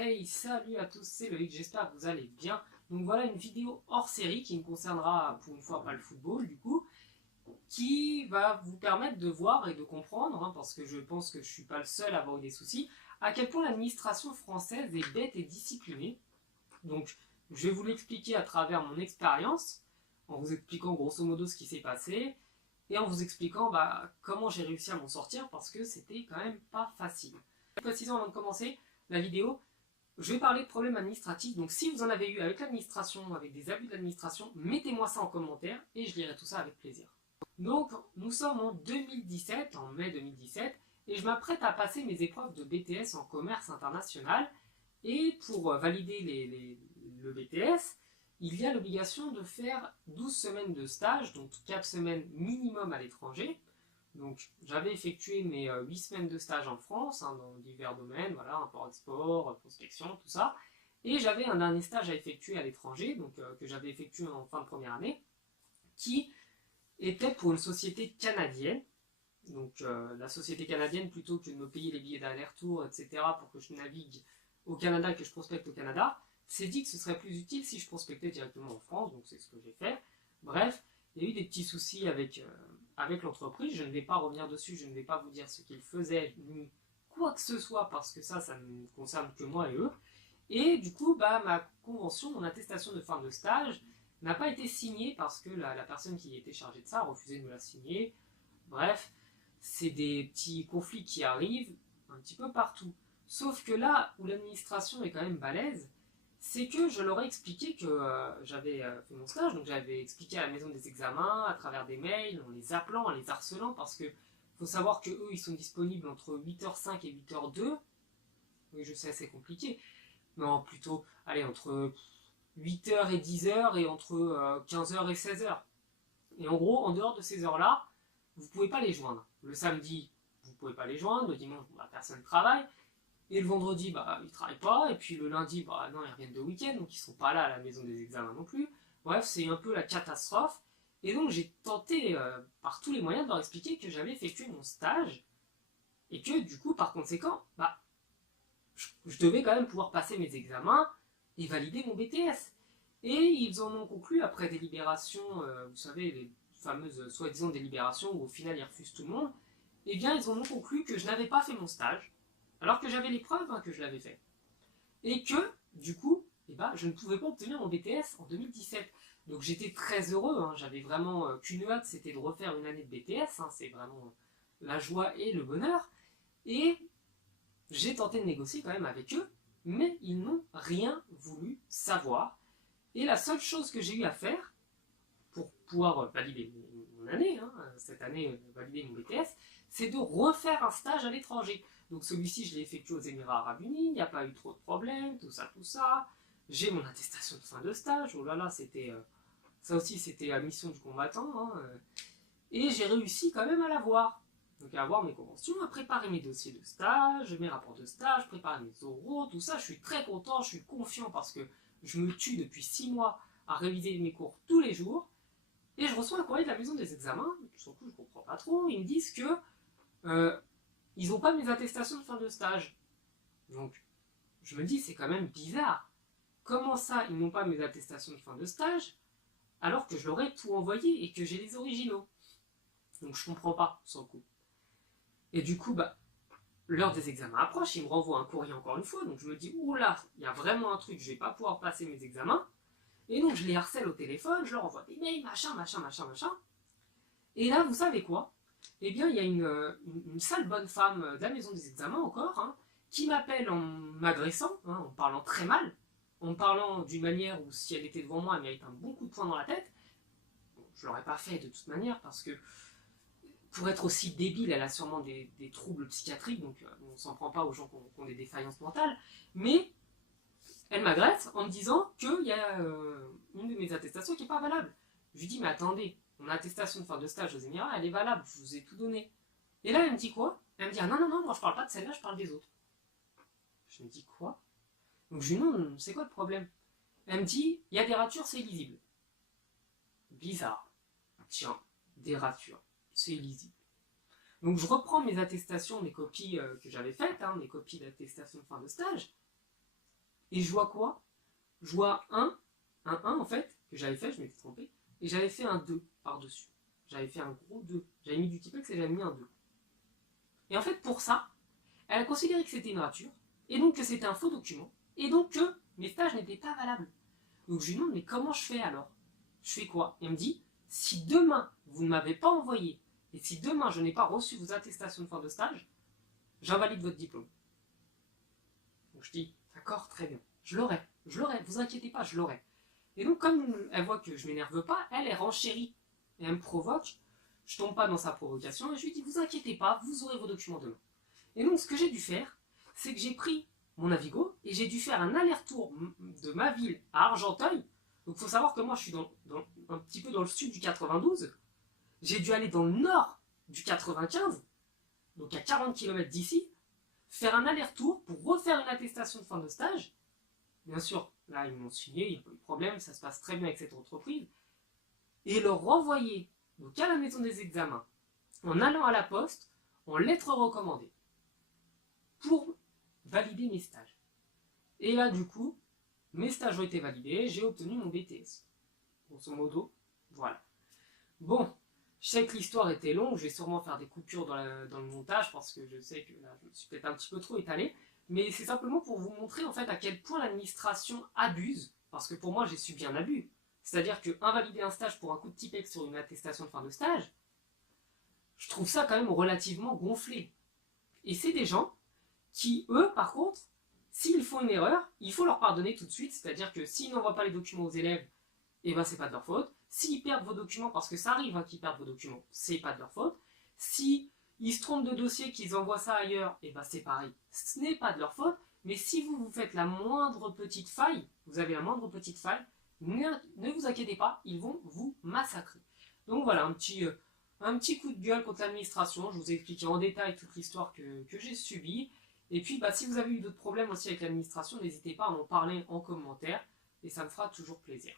Hey, salut à tous, c'est Loïc, j'espère que vous allez bien. Donc voilà une vidéo hors série qui ne concernera pour une fois pas le football du coup, qui va vous permettre de voir et de comprendre, parce que je pense que je ne suis pas le seul à avoir eu des soucis, à quel point l'administration française est bête et disciplinée. Donc je vais vous l'expliquer à travers mon expérience, en vous expliquant grosso modo ce qui s'est passé, et en vous expliquant comment j'ai réussi à m'en sortir, parce que c'était quand même pas facile. Précisons avant de commencer la vidéo, je vais parler de problèmes administratifs, donc si vous en avez eu avec l'administration, avec des abus d'administration, mettez-moi ça en commentaire et je lirai tout ça avec plaisir. Donc nous sommes en 2017, en mai 2017, et je m'apprête à passer mes épreuves de BTS en commerce international. Et pour valider le BTS, il y a l'obligation de faire 12 semaines de stage, donc 4 semaines minimum à l'étranger. Donc j'avais effectué mes 8 semaines de stage en France, dans divers domaines, voilà, import-export, prospection, tout ça. Et j'avais un dernier stage à effectuer à l'étranger, donc que j'avais effectué en fin de première année, qui était pour une société canadienne. Donc la société canadienne, plutôt que de me payer les billets d'aller-retour, etc., pour que je navigue au Canada et que je prospecte au Canada, s'est dit que ce serait plus utile si je prospectais directement en France, donc c'est ce que j'ai fait. Bref, il y a eu des petits soucis avec l'entreprise, je ne vais pas revenir dessus, je ne vais pas vous dire ce qu'ils faisaient, ni quoi que ce soit, parce que ça ne concerne que moi et eux. Et du coup, ma convention, mon attestation de fin de stage, n'a pas été signée parce que la personne qui était chargée de ça a refusé de me la signer. Bref, c'est des petits conflits qui arrivent un petit peu partout. Sauf que là où l'administration est quand même balèze, c'est que je leur ai expliqué que j'avais fait mon stage, donc j'avais expliqué à la maison des examens, à travers des mails, en les appelant, en les harcelant, parce que faut savoir que eux ils sont disponibles entre 8h05 et 8h02. Oui, je sais, c'est compliqué. Non, plutôt, allez, entre 8h et 10h et entre 15h et 16h. Et en gros, en dehors de ces heures-là, vous ne pouvez pas les joindre. Le samedi, vous ne pouvez pas les joindre, le dimanche, personne ne travaille. Et le vendredi, ils ne travaillent pas. Et puis le lundi, non, ils reviennent de week-end, donc ils ne sont pas là à la maison des examens non plus. Bref, c'est un peu la catastrophe. Et donc j'ai tenté par tous les moyens de leur expliquer que j'avais effectué mon stage. Et que du coup, par conséquent, je devais quand même pouvoir passer mes examens et valider mon BTS. Et ils en ont conclu, après délibération, vous savez, les fameuses soi-disant délibérations où au final ils refusent tout le monde, eh bien ils en ont conclu que je n'avais pas fait mon stage, alors que j'avais les preuves que je l'avais fait. Et que, du coup, je ne pouvais pas obtenir mon BTS en 2017. Donc j'étais très heureux, j'avais vraiment qu'une hâte, c'était de refaire une année de BTS, c'est vraiment la joie et le bonheur. Et j'ai tenté de négocier quand même avec eux, mais ils n'ont rien voulu savoir. Et la seule chose que j'ai eu à faire pour pouvoir valider mon année, cette année valider mon BTS, c'est de refaire un stage à l'étranger. Donc celui-ci, je l'ai effectué aux Émirats Arabes Unis, il n'y a pas eu trop de problèmes, tout ça, tout ça. J'ai mon attestation de fin de stage, oh là là, c'était ça aussi, c'était la mission du combattant. Et j'ai réussi quand même à l'avoir. Donc à avoir mes conventions, à préparer mes dossiers de stage, mes rapports de stage, préparer mes oraux, tout ça. Je suis très content, je suis confiant parce que je me tue depuis 6 mois à réviser mes cours tous les jours. Et je reçois un courrier de la maison des examens, sur le coup je comprends pas trop, ils me disent que ils n'ont pas mes attestations de fin de stage. Donc je me dis c'est quand même bizarre. Comment ça ils n'ont pas mes attestations de fin de stage alors que je leur ai tout envoyé et que j'ai les originaux. Donc je comprends pas sur le coup. Et du coup, l'heure des examens approche, ils me renvoient un courrier encore une fois, donc je me dis, oula, il y a vraiment un truc, je vais pas pouvoir passer mes examens. Et donc je les harcèle au téléphone, je leur envoie des mails, machin. Et là, vous savez quoi? Eh bien, il y a une sale bonne femme de la maison des examens encore, qui m'appelle en m'agressant, en parlant très mal, en me parlant d'une manière où si elle était devant moi, elle mérite un bon coup de poing dans la tête. Bon, je l'aurais pas fait de toute manière, parce que pour être aussi débile, elle a sûrement des troubles psychiatriques, donc on s'en prend pas aux gens qui ont des défaillances mentales, mais elle m'agresse en me disant qu'il y a une de mes attestations qui n'est pas valable. Je lui dis, mais attendez, mon attestation de fin de stage aux Émirats, elle est valable, je vous ai tout donné. Et là, elle me dit quoi? Elle me dit, ah non, moi je parle pas de celle-là, je parle des autres. Je me dis, quoi? Donc je lui dis, non, c'est quoi le problème? Elle me dit, il y a des ratures, c'est illisible. Bizarre. Tiens, des ratures. C'est illisible. Donc je reprends mes attestations, mes copies que j'avais faites, mes copies d'attestation de fin de stage, Et je vois quoi? Je vois un 1 en fait, que j'avais fait, je m'étais trompé, et j'avais fait un 2 par-dessus. J'avais fait un gros 2. J'avais mis du typex et j'avais mis un 2. Et en fait, pour ça, elle a considéré que c'était une rature, et donc que c'était un faux document, et donc que mes stages n'étaient pas valables. Donc je lui demande, mais comment je fais alors? Je fais quoi? Et elle me dit, si demain vous ne m'avez pas envoyé, et si demain je n'ai pas reçu vos attestations de fin de stage, j'invalide votre diplôme. Donc je dis, d'accord, très bien, je l'aurai, vous inquiétez pas, je l'aurai. Et donc comme elle voit que je m'énerve pas, elle renchérit, et elle me provoque, je tombe pas dans sa provocation, et je lui dis, vous inquiétez pas, vous aurez vos documents demain. Et donc ce que j'ai dû faire, c'est que j'ai pris mon Navigo et j'ai dû faire un aller-retour de ma ville à Argenteuil. Donc il faut savoir que moi je suis un petit peu dans le sud du 92. J'ai dû aller dans le nord du 95, donc à 40 km d'ici, faire un aller-retour pour refaire une attestation de fin de stage. Bien sûr, là ils m'ont signé, il n'y a pas eu de problème, ça se passe très bien avec cette entreprise. Et leur renvoyer donc à la maison des examens en allant à la poste en lettre recommandée pour valider mes stages. Et là, du coup, mes stages ont été validés, j'ai obtenu mon BTS. Grosso modo, voilà. Bon, je sais que l'histoire était longue, je vais sûrement faire des coupures dans le montage parce que je sais que là, je me suis peut-être un petit peu trop étalé, mais c'est simplement pour vous montrer en fait à quel point l'administration abuse, parce que pour moi, j'ai subi un abus. C'est-à-dire que invalider un stage pour un coup de typex sur une attestation de fin de stage, je trouve ça quand même relativement gonflé. Et c'est des gens qui, eux, par contre, s'ils font une erreur, il faut leur pardonner tout de suite, c'est-à-dire que s'ils n'envoient pas les documents aux élèves, eh ben c'est pas de leur faute. S'ils perdent vos documents, parce que ça arrive hein, qu'ils perdent vos documents, c'est pas de leur faute. Si ils se trompent de dossier, qu'ils envoient ça ailleurs, eh ben c'est pareil, ce n'est pas de leur faute. Mais si vous faites la moindre petite faille, vous avez la moindre petite faille, ne vous inquiétez pas, ils vont vous massacrer. Donc voilà, un petit coup de gueule contre l'administration. Je vous ai expliqué en détail toute l'histoire que j'ai subie. Et puis, si vous avez eu d'autres problèmes aussi avec l'administration, n'hésitez pas à m'en parler en commentaire et ça me fera toujours plaisir.